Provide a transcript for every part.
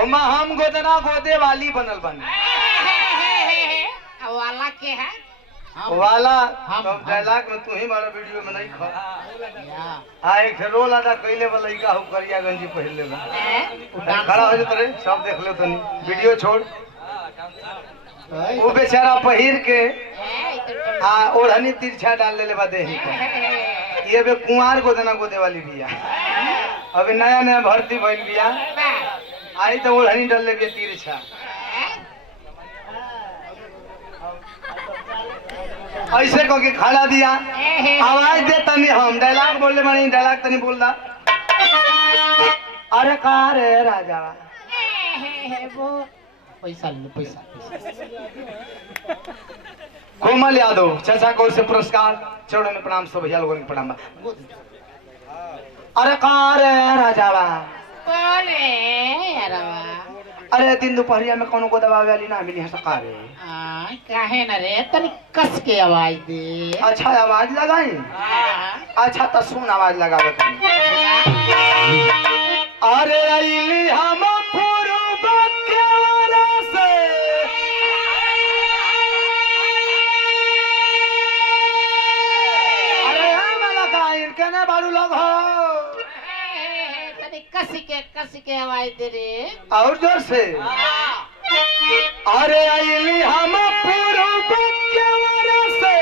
ओमा हम गोदना गोदे वाली बनल बन वाला के है वाला हम डायलॉग में तू ही मारा वीडियो में नहीं खा या एक रोल अदा कैले वाला लड़का हो करिया गंजी पहले में खड़ा हो जाते रे सब देख ले तनी वीडियो छोड़ वो बेचारा पहिर के आ ओढ़नी तिरछा डाल ले बा देही के ये बे कुंवार गोदना गोदे वाली बिया अभी नया नया भर्ती भइल बिया आई तो ओढ़नी डाल ले बिया तिरछा ऐसे कह के खड़ा दिया आवाज दे तनी हम डायलॉग बोलले मानी डायलॉग तनी बोल दा अरे का रे राजा वो पैसा ले पैसा कोमल यादव चाचा को से पुरस्कार चरणों में प्रणाम सब भैया लोगों को प्रणाम अरे का रे राजा बोले यारवा अरे दिन दोपहरिया में कोनो को दवा वाली ना मिली है सका रे काहे न रे तनी कस के आवाज दे अच्छा आवाज लगाई अच्छा तो सुन आवाज लगावे अरे अइली हम पूर्व के से अरे हम लगाइन के ना बारू लोग हो तनी कस के आवाज दे रे और जोर से अरे अइली हम पूर्व के से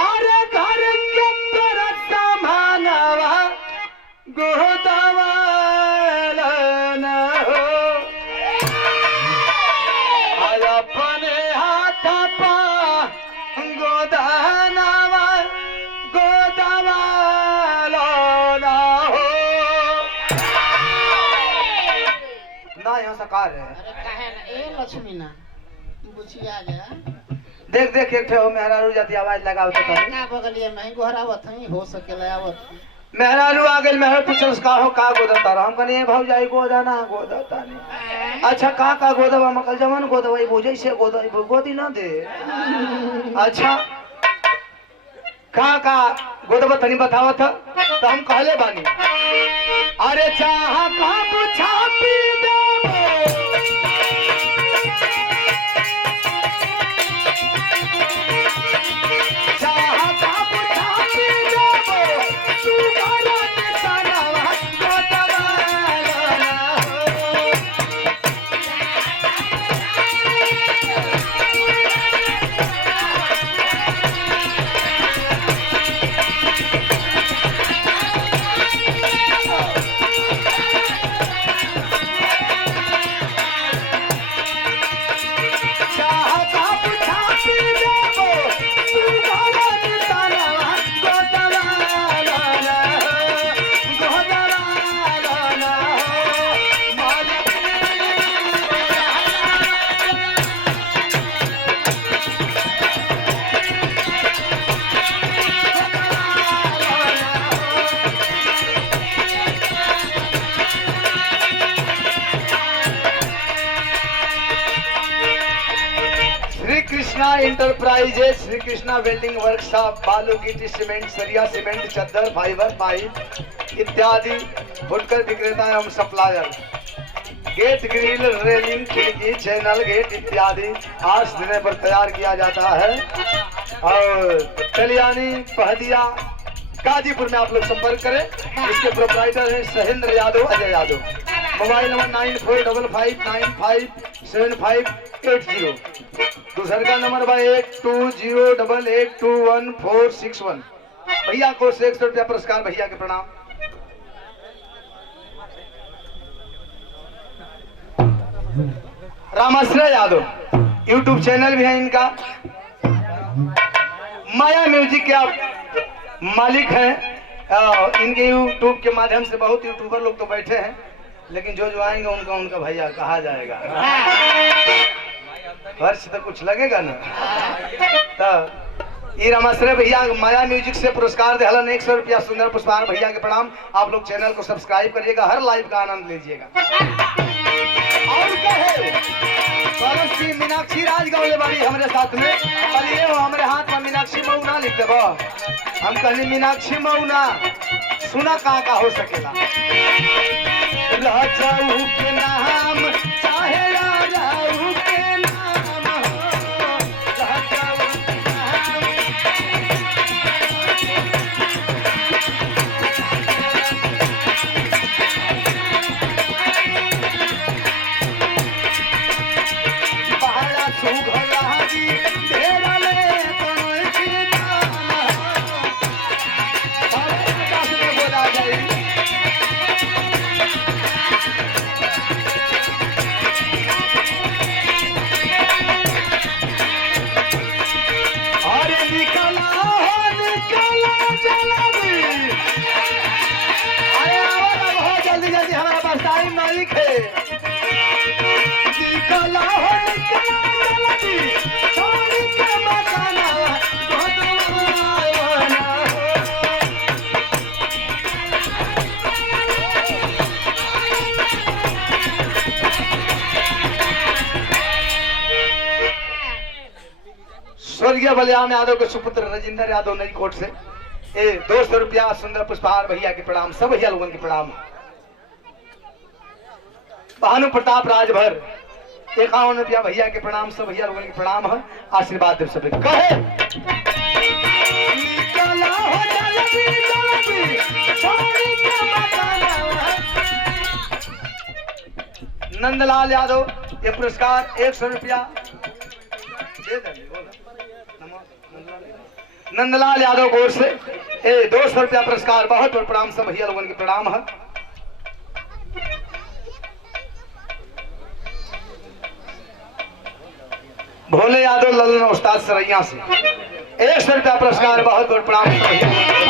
अरे घर के तेरा सामानवा गोदवा न हो आज अपने हाथ पा गोदनवा गोदवा न हो ना यहाँ सकार है अरे काहे न ए लक्ष्मी ना बुझिया जा देख देख एक ठे मेहरारू जाती आवाज लगाओ तो तनी का बगलिए में गोहरावत हई हो सकेला आवत मेहरारू आ गेल मेहर पूछस का हो का गोदता हम कने भौजाई गोदना गोदता नहीं अच्छा का गोदवा मकल जवन गोदवा ई बुझै से गोदी ना दे अच्छा का गोदवा तनी बतावत तो हम कहले बानी अरे चाह का पूछा पी देबो चाह का पूछा पी देबो तू करा निशानवा गोदवा Krishna enterprises Shri Krishna welding workshop बालू गिट्टी सीमेंट सरिया सीमेंट चद्दर फाइबर पाइप इत्यादि फुटकर विक्रेता एवं सप्लायर गेट ग्रिल रेलिंग खिड़की चैनल गेट इत्यादि आज दिन पर तैयार किया जाता है और कल्याणी पहदिया गाजीपुर में आप लोग संपर्क करें। इसके प्रोपराइटर हैं सहेंद्र यादव अजय यादव। Mobile number 9455957580। दूसरे का नंबर भाई 8208821461। भैया को 100 रुपया पुरस्कार भैया के प्रणाम। रामाश्रय यादव यूट्यूब चैनल भी है इनका। माया म्यूजिक के आप मालिक हैं। इनके यूट्यूब के माध्यम से बहुत यूट्यूबर लोग तो बैठे हैं, लेकिन जो आएंगे उनका उनका भैया कहा जाएगा। खर्च तो कुछ लगेगा ना। तो ये रामाश्रय भैया माया म्यूजिक से पुरस्कार दे हलन 100 रुपया सुंदर पुष्पार भैया के प्रणाम। आप लोग चैनल को सब्सक्राइब करिएगा, हर लाइव का आनंद लीजिएगा। और कहे की मीनाक्षी राज गौले बाड़ी हमारे साथ में। चलिए हमारे हाथ में मीनाक्षी मऊना लिख देबो। हम कहनी मीनाक्षी मऊना सुना का हो सकेला। राजाऊ के ना स्वर्गीय बलिराम यादव के सुपुत्र राजेंद्र यादव नई कोट से 200 रुपया सुंदर पुष्पहार भैया के प्रणाम, सब भैया लोगों के प्रणाम। भानु प्रताप राजभर 51 रुपया भैया के प्रणाम, सब भैया लोगों के प्रणाम है। आशीर्वाद देव सब कहे नंदलाल यादव ये पुरस्कार 100 रुपया दे देंगे। नंदलाल यादव की ओर से 200 रुपया पुरस्कार, बहुत बहुत प्रणाम, सब भैया लोगों के प्रणाम है। भोले यादव ललन उस्ताद सरैया से 100 रुपया पुरस्कार, बहुत बहुत प्रणाम।